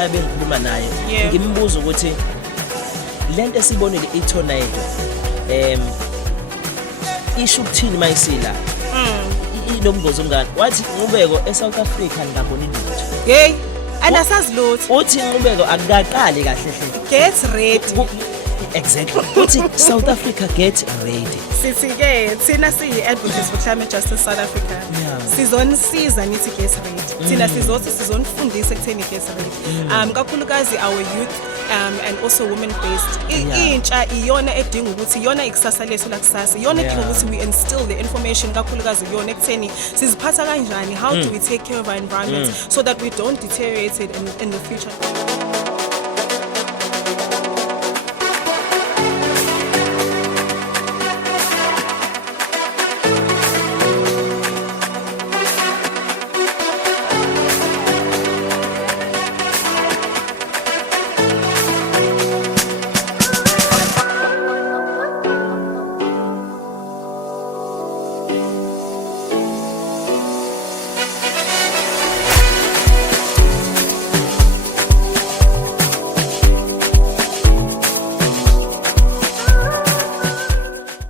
ekhaya bengikhuluma naye Yeah. ngimbuza ukuthi lento esibonile itornado isho ukuthini mayisila inomngozi omngane wathi Nqubeko eSouth Africa ngabona ilutho Hey, anasazi lutho. uthi Nqubeko akaqali kahle hle Get ready. exactly uthi South Africa get ready Sithi-ke thina siyi-advocates for climate justice South Africa. Yeah. Sizonisiza nithi get ready. Thina sizothi sizonifundisa ekutheni get ready. Kakhulukazi our youth and also women based. Yeah. Intsha iyona edinga ukuthi iyona ikusasa lethu la kusasa. Iyona edinga Yeah. ukuthi we instill the information kakhulukazi iyona ekutheni siziphatha kanjani, how do we take care of our environment so that we don't deteriorate it in the future.